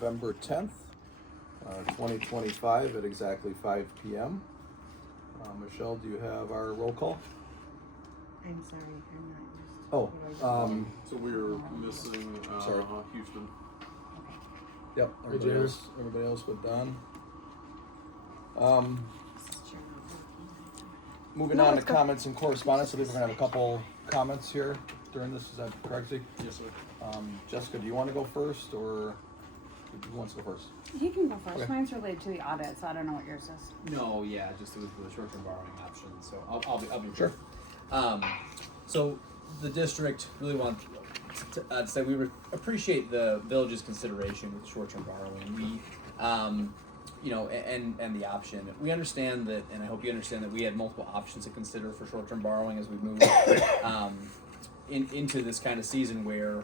November 10th, 2025 at exactly 5 p.m. Michelle, do you have our roll call? I'm sorry, I'm not used. Oh, So we're missing Sorry. Houston. Yep, everybody else but Don. Moving on to comments and correspondence, I believe we're gonna have a couple comments here during this, is that correct, Zeke? Yes, sir. Jessica, do you wanna go first, or who wants to go first? He can go first. Okay. Mine's related to the audit, so I don't know what yours is. No, yeah, just it was the short-term borrowing option. So I'll be Sure. brief. So the district really wants to say we appreciate the village's consideration with short-term borrowing. We, and the option. We understand that, and I hope you understand that we had multiple options to consider for short-term borrowing as we move into this kind of season where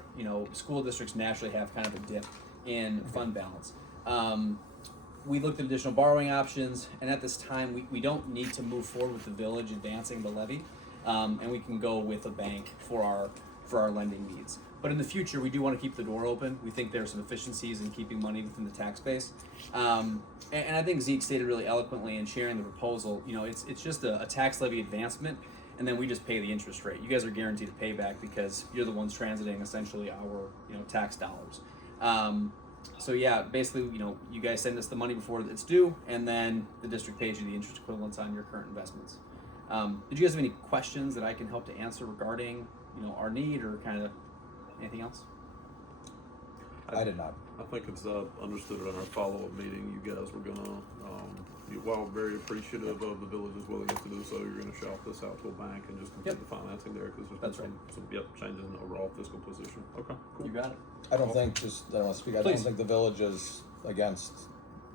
school districts naturally have kind of a dip in fund balance. We looked at additional borrowing options, and at this time, we don't need to move forward with the village advancing the levy, and we can go with a bank for our lending needs. But in the future, we do want to keep the door open. We think there's some efficiencies in keeping money within the tax base. And I think Zeke stated really eloquently in sharing the proposal, it's just a tax levy advancement, and then we just pay the interest rate. You guys are guaranteed to pay back because you're the ones transiting essentially our tax dollars. So yeah, basically, you guys send us the money before it's due, and then the district pays you the interest equivalents on your current investments. Did you guys have any questions that I can help to answer regarding, our need or kind of anything else? I did not. I think it's understood in our follow-up meeting, you guys were gonna, while very appreciative of the village's willingness to do so, you're gonna shop this out to a bank and just complete the financing there, because there's been some changes in the overall fiscal position. Okay, cool. You got it. I don't think, I don't wanna speak, I don't Please. think the village is against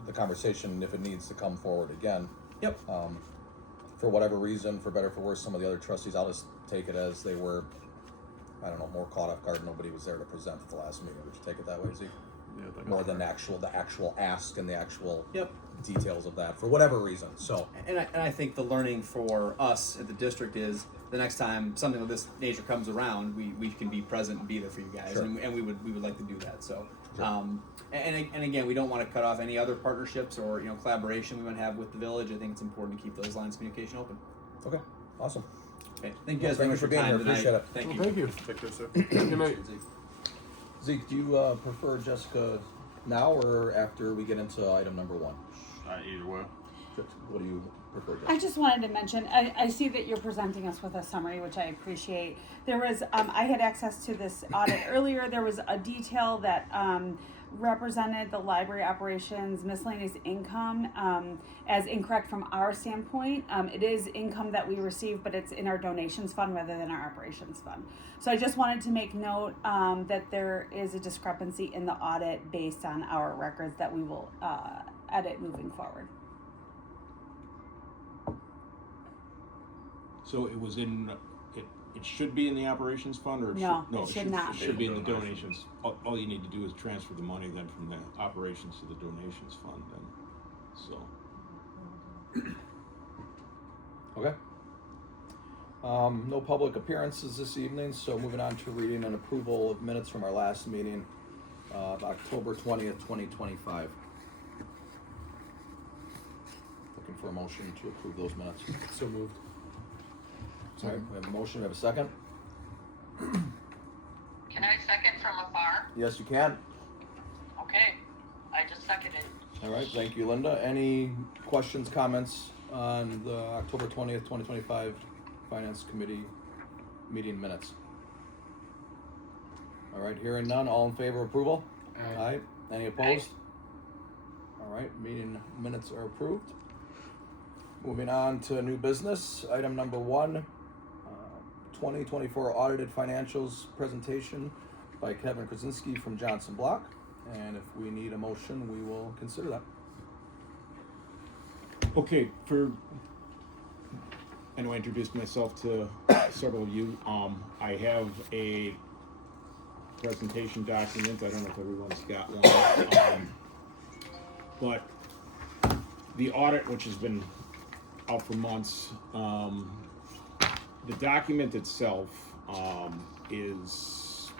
the conversation if it needs to come forward again. Yep. For whatever reason, for better or for worse, some of the other trustees, I'll just take it as they were, I don't know, more caught off guard. Nobody was there to present at the last meeting. Would you take it that way, Zeke? Yeah, I think More that's than right. the actual ask and the actual Yep. details of that, for whatever reason. So And I think the learning for us at the district is the next time something of this nature comes around, we can be present and be there for you guys, Sure. and we would like to do that. So, Sure. and again, we don't want to cut off any other partnerships or collaboration we want to have with the village. I think it's important to keep those lines of communication open. okay, awesome. Okay, thank you guys Thank very you much for for being your here. time tonight. Appreciate it. Thank you. Well, thank you. Take care, sir. Good night. Zeke, do you prefer Jessica now or after we get into item number 1? Either way. What do you prefer, Jessica? I just wanted to mention, I see that you're presenting us with a summary, which I appreciate. There was, I had access to this audit earlier. There was a detail that represented the library operations miscellaneous income as incorrect from our standpoint. It is income that we receive, but it's in our donations fund rather than our operations fund. So I just wanted to make note that there is a discrepancy in the audit based on our records that we will edit moving forward. So it was in, it should be in the operations fund, or No, it should not It should be in the Donations. donations. All you need to do is transfer the money then from the operations to the donations fund then, so. Okay. No public appearances this evening, so moving on to reading and approval of minutes from our last meeting of October 20th, 2025. Looking for a motion to approve those minutes. So moved. Sorry, we have a motion, we have a second? Can I second from afar? Yes, you can. Okay, I just seconded. All right, thank you, Linda. Any questions, comments on the October 20th, 2025 Finance Committee meeting minutes? All right, hearing none, all in favor of approval? Aye. Any opposed? All right, meeting minutes are approved. Moving on to new business, item number 1, 2024 audited financials presentation by Kevin Krasinski from Johnson Block. And if we need a motion, we will consider that. Okay, I know I introduced myself to several of you. I have a presentation document. I don't know if everyone's got one. But the audit, which has been out for months, the document itself is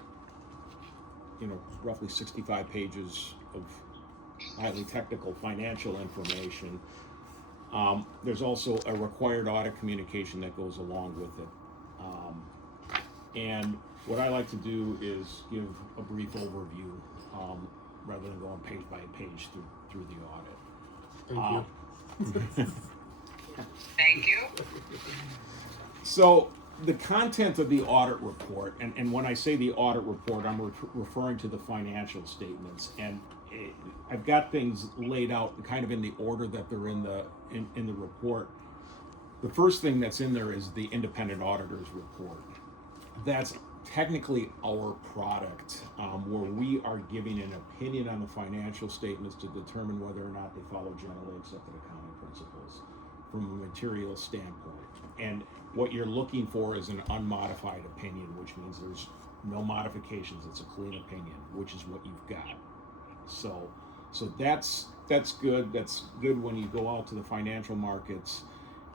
roughly 65 pages of highly technical financial information. There's also a required audit communication that goes along with it. And what I like to do is give a brief overview, rather than going page by page through the audit. Thank you. So the content of the audit report, and when I say the audit report, I'm referring to the financial statements, and I've got things laid out kind of in the order that they're in the report. The first thing that's in there is the independent auditor's report. That's technically our product, where we are giving an opinion on the financial statements to determine whether or not they follow generally accepted accounting principles from a material standpoint. And what you're looking for is an unmodified opinion, which means there's no modifications. It's a clean opinion, which is what you've got. So that's good. That's good when you go out to the financial markets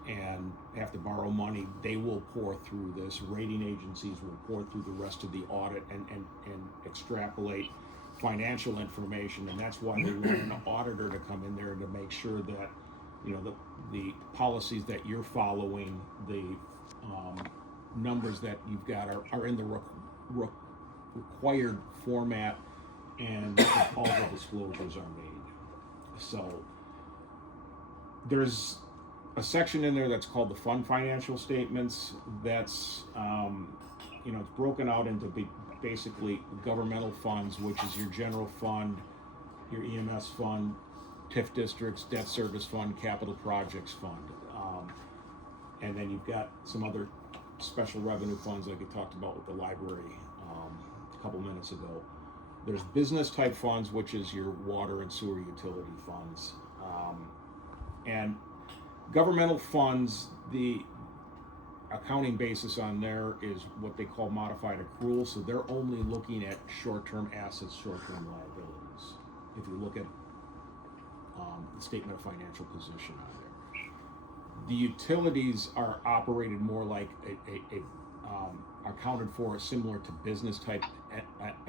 and have to borrow money. They will pour through this. Rating agencies will pour through the rest of the audit and extrapolate financial information, and that's why they want an auditor to come in there to make sure that, you know, the policies that you're following, the numbers that you've got are in the required format, and all the disclosures are made. So there's a section in there that's called the fund financial statements. That's it's broken out into basically governmental funds, which is your general fund, your EMS fund, TIF districts, debt service fund, capital projects fund, and then you've got some other special revenue funds like we talked about with the library a couple minutes ago. There's business type funds, which is your water and sewer utility funds, and governmental funds. The accounting basis on there is what they call modified accrual, so they're only looking at short-term assets, short-term liabilities. If you look at the statement of financial position on there, the utilities are operated more like are accounted for similar to business type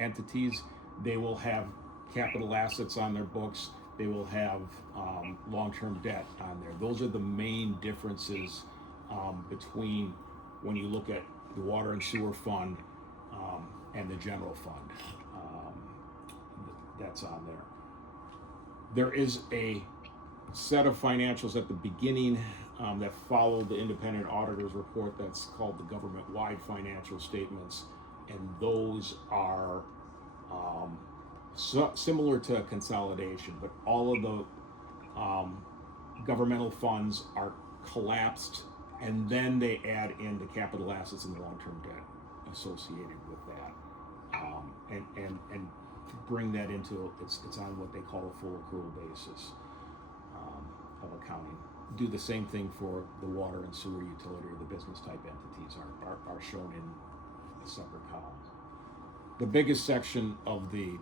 entities. They will have capital assets on their books. They will have long-term debt on there. Those are the main differences between when you look at the water and sewer fund and the general fund. That's on there. There is a set of financials at the beginning that follow the independent auditor's report that's called the government-wide financial statements, and those are similar to a consolidation, but all of the governmental funds are collapsed, and then they add in the capital assets and the long-term debt associated with that, and bring that into it's on what they call a full accrual basis of accounting. Do the same thing for the water and sewer utility, or the business type entities are shown in a separate column. The biggest section of the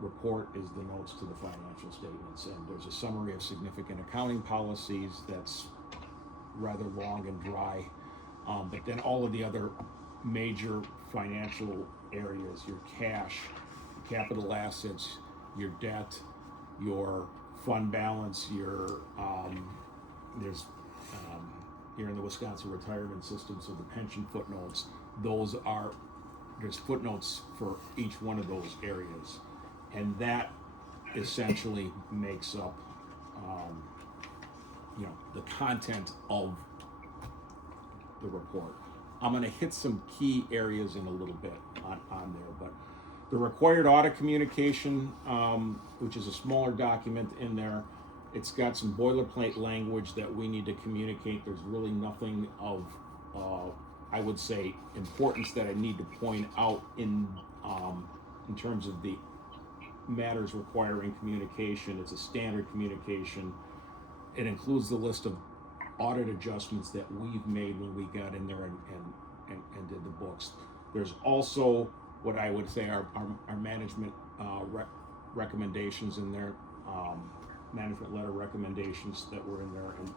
report is the notes to the financial statements, and there's a summary of significant accounting policies that's rather long and dry, but then all of the other major financial areas, your cash, capital assets, your debt, your fund balance, your you're in the Wisconsin retirement system, so the pension footnotes, there's footnotes for each one of those areas, and that essentially makes up the content of the report. I'm going to hit some key areas in a little bit on there, but the required audit communication, which is a smaller document in there, it's got some boilerplate language that we need to communicate. There's really nothing of, I would say, importance that I need to point out in terms of the matters requiring communication. It's a standard communication. It includes the list of audit adjustments that we've made when we got in there and did the books. There's also what I would say are management recommendations in there, management letter recommendations that were in there, and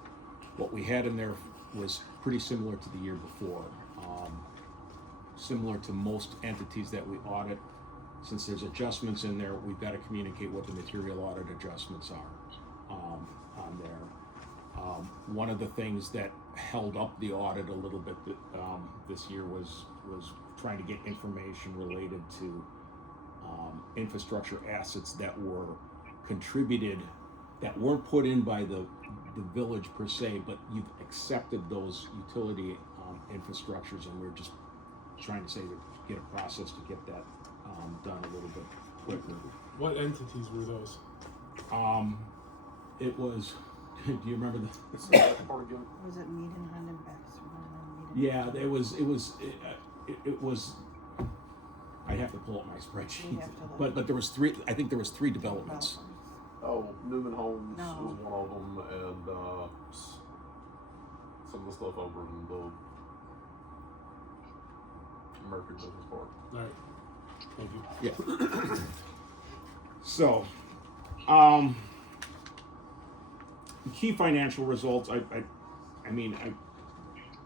what we had in there was pretty similar to the year before, similar to most entities that we audit. since there's adjustments in there, we've got to communicate what the material audit adjustments are on there. One of the things that held up the audit a little bit this year was trying to get information related to infrastructure assets that were contributed, that weren't put in by the village per se, but you've accepted those utility infrastructures, and we're just trying to say to get a process to get that done a little bit quicker. What entities were those? It was, do you remember the? Was it Meadenhund and Baxter? Yeah, it was. I'd have to pull up my spreadsheet, but there was three. I think there was three developments. Oh, Newman Homes No. was one of them, and some of the stuff over in the Murphy Business Park. All right. Thank you. Yeah. So, key financial results. I mean, I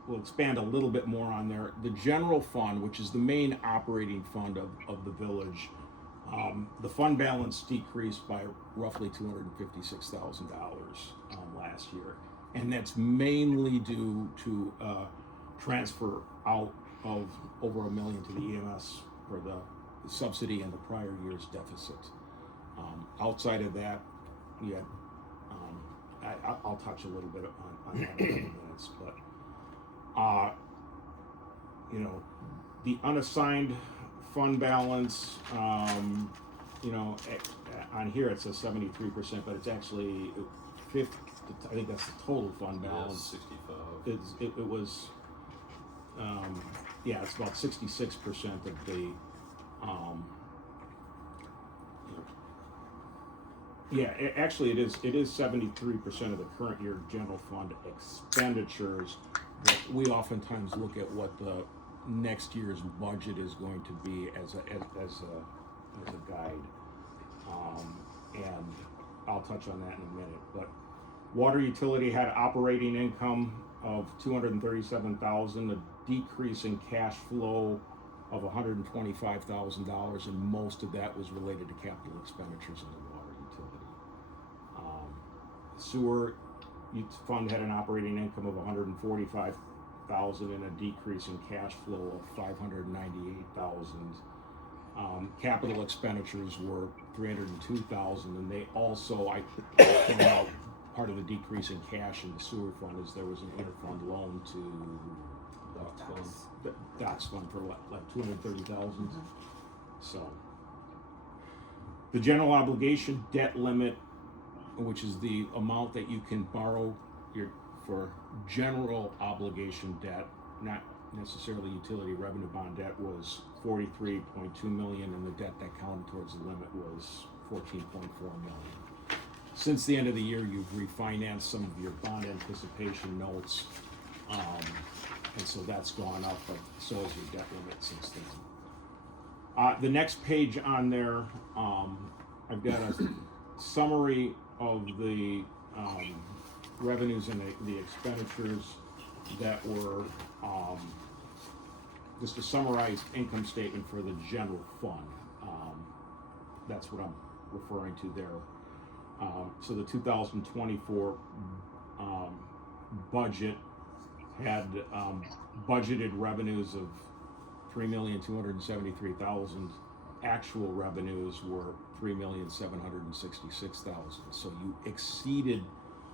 will expand a little bit more on there. The general fund, which is the main operating fund of the village, the fund balance decreased by roughly $256,000 last year, and that's mainly due to transfer out of over $1 million to the EMS for the subsidy and the prior year's deficit. Outside of that, yeah, I'll touch a little bit on that in a couple minutes, but you know, the unassigned fund balance, you know, on here it says 73%, but it's actually 50. I think that's the total fund balance. 65. It was, yeah, it's about 66% of the, yeah, actually it is 73% of the current year general fund expenditures, but we oftentimes look at what the next year's budget is going to be as a guide, and I'll touch on that in a minute. But water utility had operating income of $237,000, a decrease in cash flow of $125,000, and most of that was related to capital expenditures in the water utility. Sewer fund had an operating income of $145,000 and a decrease in cash flow of $598,000. Capital expenditures were $302,000, and they also, I point out, part of the decrease in cash in the sewer fund is there was an interfund loan to the DOTS fund for like $230,000. So the general obligation debt limit, which is the amount that you can borrow for general obligation debt, not necessarily utility revenue bond debt, was $43.2 million, and the debt that counted towards the limit was $14.4 million. Since the end of the year, you've refinanced some of your bond anticipation notes, and so that's gone up, but so has your debt limit since then. The next page on there, I've got a summary of the revenues and the expenditures that were just a summarized income statement for the general fund. That's what I'm referring to there. So the 2024 budget had budgeted revenues of $3,273,000. Actual revenues were $3,766,000. So you exceeded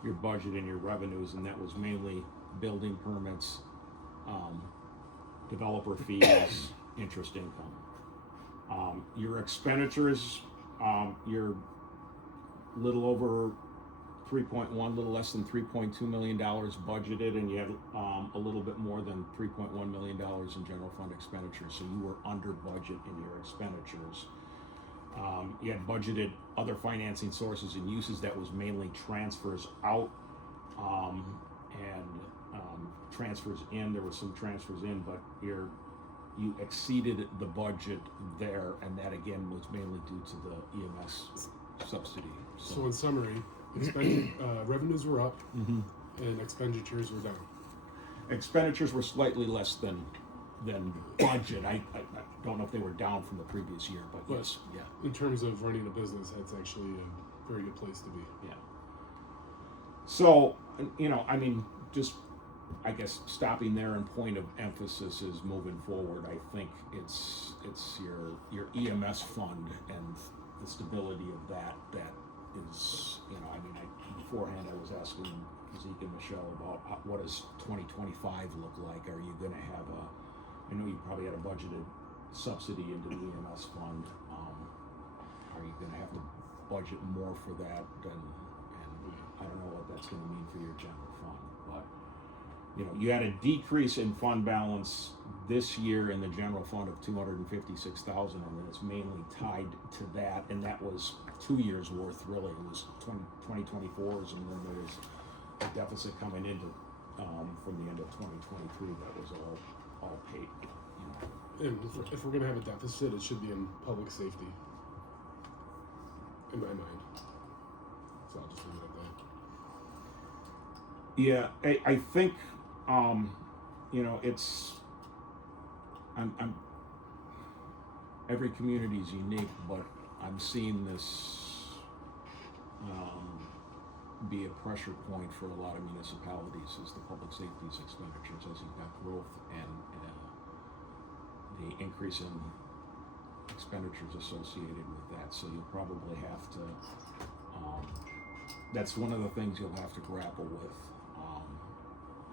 your budget and your revenues, and that was mainly building permits, developer fees, interest income. Your expenditures, you're little over 3.1, little less than $3.2 million budgeted, and you had a little bit more than $3.1 million in general fund expenditures, so you were under budget in your expenditures. You had budgeted other financing sources and uses that was mainly transfers out and transfers in. There were some transfers in, but you exceeded the budget there, and that again was mainly due to the EMS subsidy. So in summary, revenues were up and expenditures were down. Expenditures were slightly less than than budget. I don't know if they were down from the previous year, but But- yes, yeah. In terms of running a business, that's actually a very good place to be. Yeah. So, I mean, just, I guess, stopping there and point of emphasis is moving forward. I think it's your EMS fund and the stability of that is, I mean, beforehand I was asking Zeke and Michelle about what does 2025 look like? Are you going to have I know you probably had a budgeted subsidy into the EMS fund. Are you going to have to budget more for that? And I don't know what that's going to mean for your general fund, but you had a decrease in fund balance this year in the general fund of $256,000, and it's mainly tied to that, and that was 2 years worth really. It was 2024's, and then there was a deficit coming into from the end of 2023 that was all paid. And if we're going to have a deficit, it should be in public safety, in my mind. So I'll just leave it at that. Yeah, I think it's I'm every community is unique, but I'm seeing this be a pressure point for a lot of municipalities is the public safety's expenditures as you've got growth and the increase in expenditures associated with that. So you'll probably have to that's one of the things you'll have to grapple with.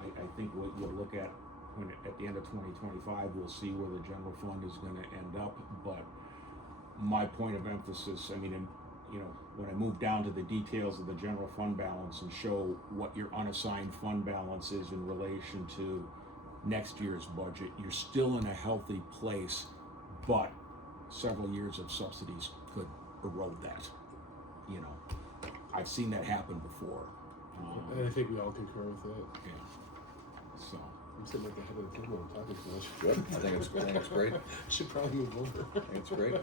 I think what you'll look at at the end of 2025, we'll see where the general fund is going to end up. But my point of emphasis, I mean, when I move down to the details of the general fund balance and show what your unassigned fund balance is in relation to next year's budget, you're still in a healthy place, but several years of subsidies could erode that. I've seen that happen before. And I think we all concur with that. Yeah. So. I'm sitting at the head of the table and talking too much. Good. I think it's great. Should probably move over. I think it's great.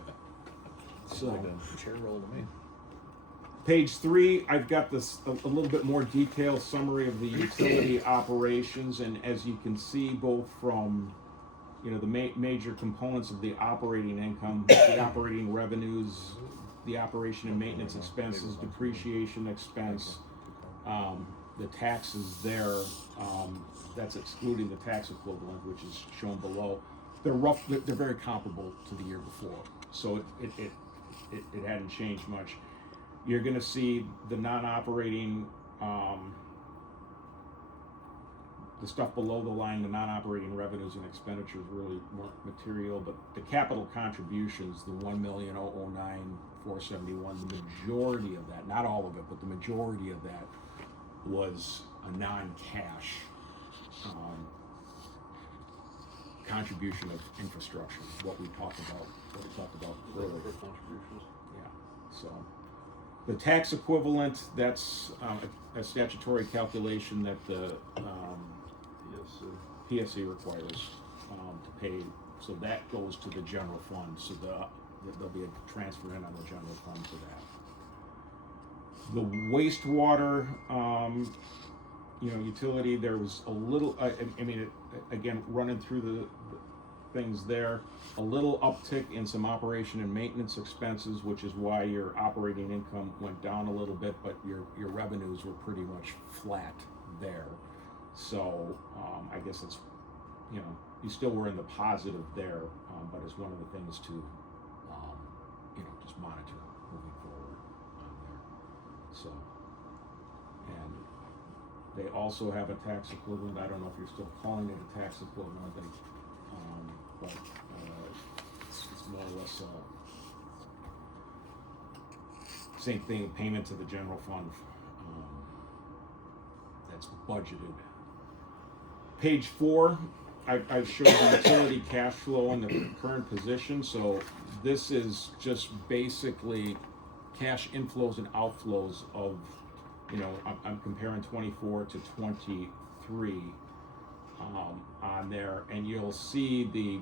So. Like a chair roll to me. Page 3, I've got this a little bit more detailed summary of the utility operations, and as you can see, both from the major components of the operating income, the operating revenues, the operation and maintenance expenses, depreciation expense, the taxes there, that's excluding the tax equivalent, which is shown below. They're very comparable to the year before, so it hadn't changed much. You're going to see the non-operating, the stuff below the line, the non-operating revenues and expenditures really weren't material, but the capital contributions, the $1,009,471, the majority of that, not all of it, but the majority of that was a non-cash contribution of infrastructure, what we talked about earlier. Contributions. Yeah, so. The tax equivalent, that's a statutory calculation that the PSC requires to pay, so that goes to the general fund, so there'll be a transfer in on the general fund for that. The wastewater, utility, there was a little, again, running through the things there, a little uptick in some operation and maintenance expenses, which is why your operating income went down a little bit, but your revenues were pretty much flat there. So I guess it's, you still were in the positive there, but it's one of the things to, just monitor moving forward on there. So, and they also have a tax equivalent. I don't know if you're still calling it a tax equivalent, but it's more or less same thing, payment to the general fund that's budgeted. Page 4, I've shown the utility cash flow and the current position. So this is just basically cash inflows and outflows of, I'm comparing 24 to 23 on there, and you'll see the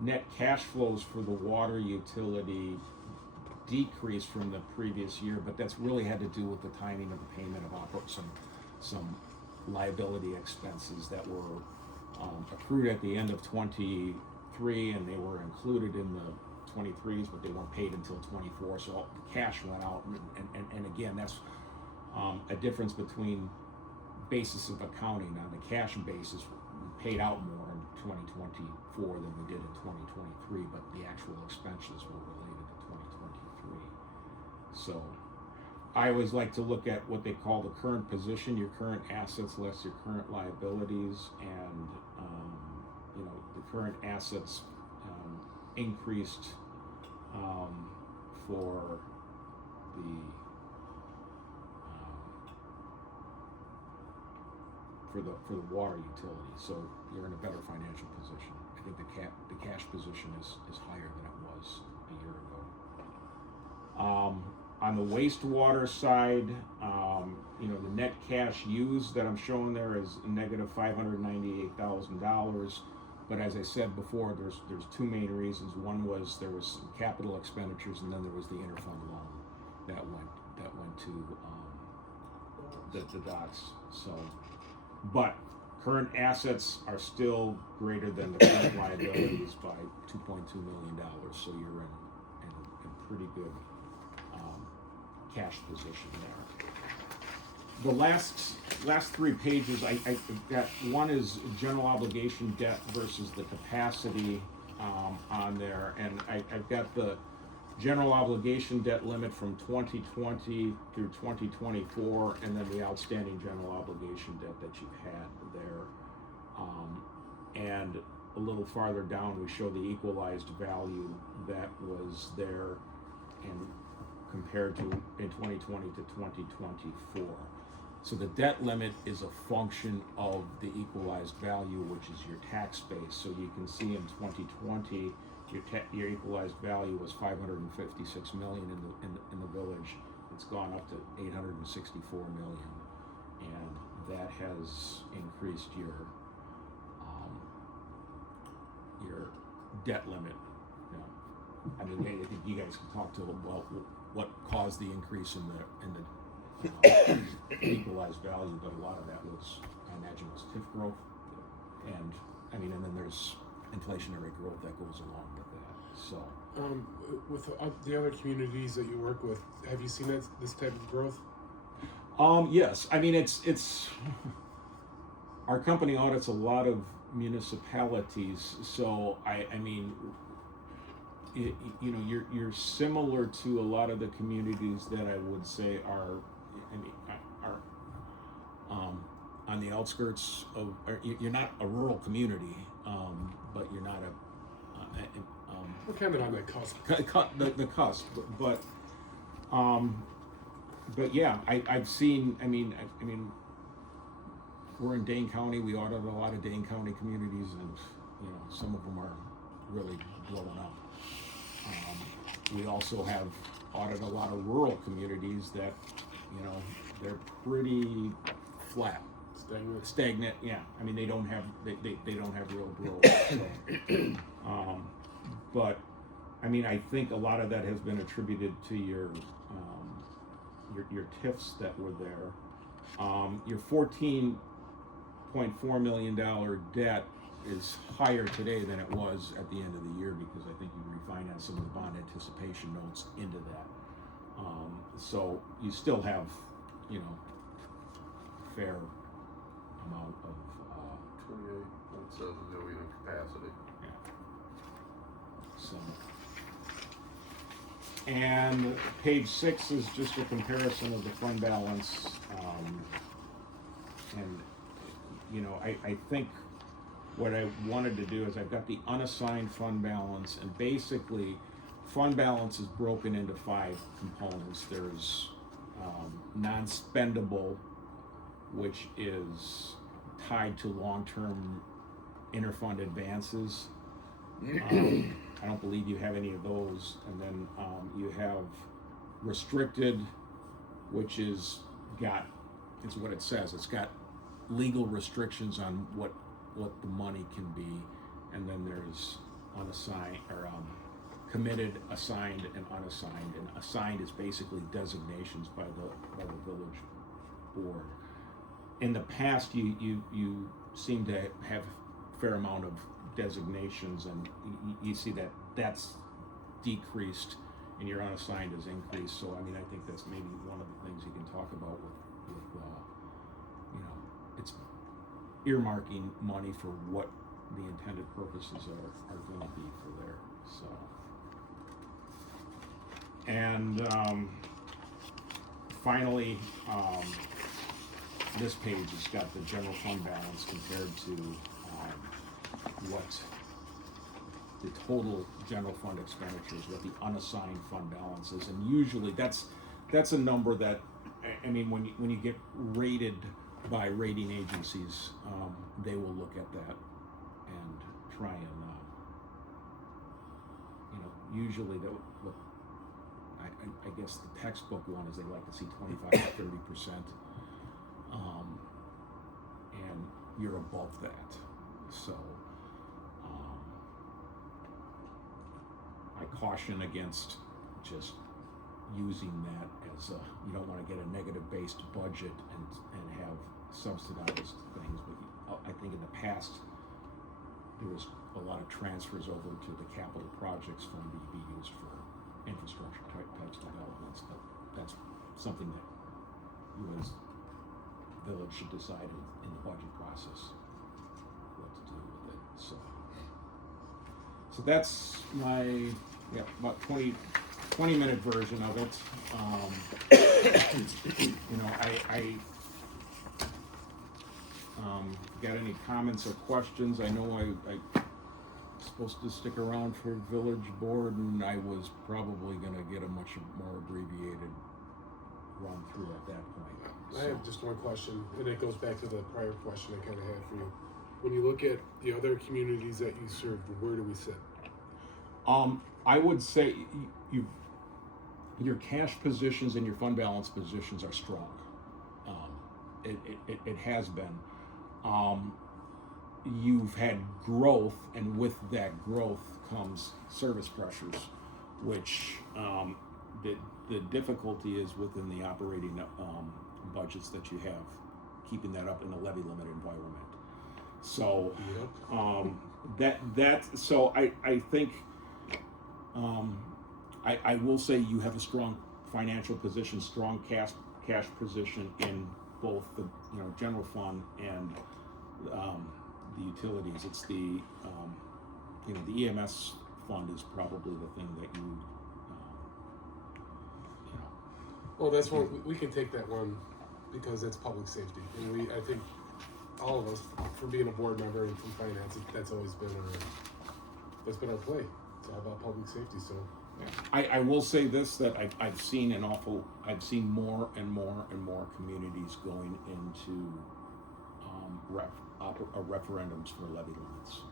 net cash flows for the water utility decrease from the previous year, but that's really had to do with the timing of the payment of some liability expenses that were accrued at the end of 23, and they were included in the 23s, but they weren't paid until 24. So all the cash went out, and again, that's a difference between basis of accounting. On the cash basis, we paid out more in 2024 than we did in 2023, but the actual expenses were related to 2023. So I always like to look at what they call the current position, your current assets less your current liabilities, and the current assets increased for the for the water utility, so you're in a better financial position. I think the cash position is higher than it was a year ago. On the wastewater side, the net cash used that I'm showing there is negative $598,000. But as I said before, there's two main reasons. One was there was some capital expenditures, and then there was the interfund loan that went to the docks. So, but current assets are still greater than the current liabilities by $2.2 million. So you're in pretty good cash position there. The last three pages, I got one is general obligation debt versus the capacity on there, and I've got the general obligation debt limit from 2020 through 2024, and then the outstanding general obligation debt that you've had there. And a little farther down, we show the equalized value that was there and compared to in 2020 to 2024. So the debt limit is a function of the equalized value, which is your tax base. So you can see in 2020, your equalized value was 556 million in the village. It's gone up to 864 million, and that has increased your debt limit. I mean, I think you guys can talk to them about what caused the increase in the equalized value, but a lot of that was, I imagine, was TIF growth, and then there's inflationary growth that goes along with that. So, with the other communities that you work with, have you seen this type of growth? Yes, I mean it's our company audits a lot of municipalities, so you're similar to a lot of the communities that I would say are on the outskirts of. You're not a rural community, but you're not We're kind of on that cusp. the cusp, but yeah, I've seen. I mean, we're in Dane County. We audit a lot of Dane County communities, and some of them are really blowing up. We also have audited a lot of rural communities that, they're pretty flat, stagnant. Yeah, I mean they don't have real growth. So, but I mean I think a lot of that has been attributed to your TIFs that were there. Your $14.4 million debt is higher today than it was at the end of the year because I think you refinanced some of the bond anticipation notes into that. So you still have, fair amount of 28.7 million in capacity. So, and page 6 is just a comparison of the fund balance, and I think what I wanted to do is I've got the unassigned fund balance, and basically fund balance is broken into 5 components. There's non-spendable, which is tied to long-term interfund advances. I don't believe you have any of those. And then you have restricted, which is what it says. It's got legal restrictions on what the money can be, and then there's unassigned or committed, assigned, and unassigned. And assigned is basically designations by the village board. In the past, you seem to have fair amount of designations, and you see that that's decreased and your unassigned has increased. So I mean, I think that's maybe one of the things you can talk about with you know, it's earmarking money for what the intended purposes are going to be for there. So, and finally, this page has got the general fund balance compared to what the total general fund expenditures, what the unassigned fund balance is, and usually that's a number that, I mean, when you get rated by rating agencies, they will look at that and try and you know, usually I guess the textbook one is they like to see 25 to 30%, and you're above that, so. I caution against just using that as you don't want to get a negative based budget and have subsidized things, but I think in the past there was a lot of transfers over to the capital projects fund to be used for infrastructure types developments, but that's something that you as village should decide in the budget process what to do with it. So that's my about 20-minute version of it. You know, I got any comments or questions? I know I supposed to stick around for village board, and I was probably gonna get a much more abbreviated run through at that point. I have just one question, and it goes back to the prior question I kind of had for you. When you look at the other communities that you serve, where do we sit? I would say your cash positions and your fund balance positions are strong. It has been. You've had growth, and with that growth comes service pressures, which the difficulty is within the operating budgets that you have, keeping that up in a levy limit environment. So so I think I will say you have a strong financial position, strong cash position in both the general fund and the utilities. It's the the EMS fund is probably the thing that you Well, that's one we can take that one because it's public safety, and I think all of us, from being a board member and from finance, that's always been our play. It's all about public safety. So I will say this, that I've seen more and more communities going into referendums for levy limits,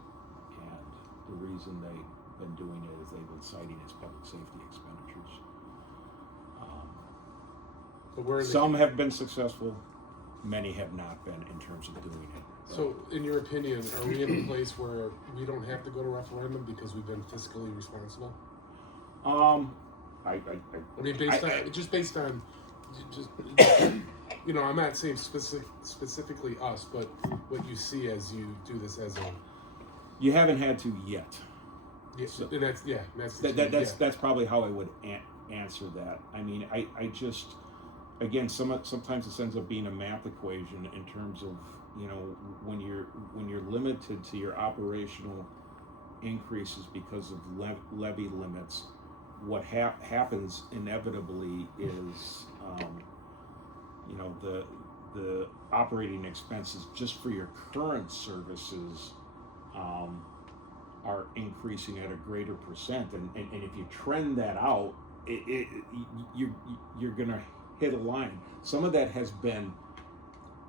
and the reason they've been doing it is they've been citing as public safety expenditures. Some have been successful, many have not been in terms of doing it. So, in your opinion, are we in a place where we don't have to go to referendum because we've been fiscally responsible? I mean, based on, I'm not saying specifically us, but what you see as you do this as a. You haven't had to yet. Yeah, so, and that's probably how I would answer that. I mean, I just, again, sometimes it ends up being a math equation in terms of, when you're limited to your operational increases because of levy limits, what happens inevitably is, the operating expenses just for your current services are increasing at a greater percent, and if you trend that out, you're gonna hit a line. Some of that has been,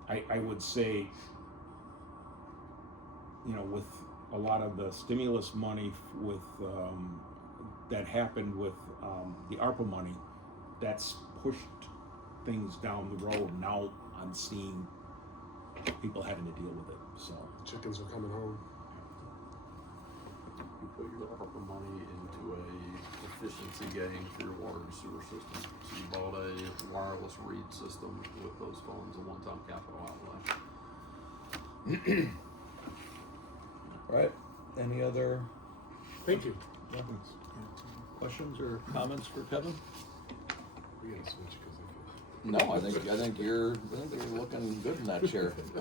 I would say, with a lot of the stimulus money with that happened with the ARPA money, that's pushed things down the road. Now I'm seeing people having to deal with it. So chickens are coming home. You put your ARPA money into a efficiency gain for your water and sewer system. So you bought a wireless read system with those funds, a one-time capital outlay. All right, any other Thank you. questions or comments for Kevin? We gotta switch because No, I think you're looking good in that chair.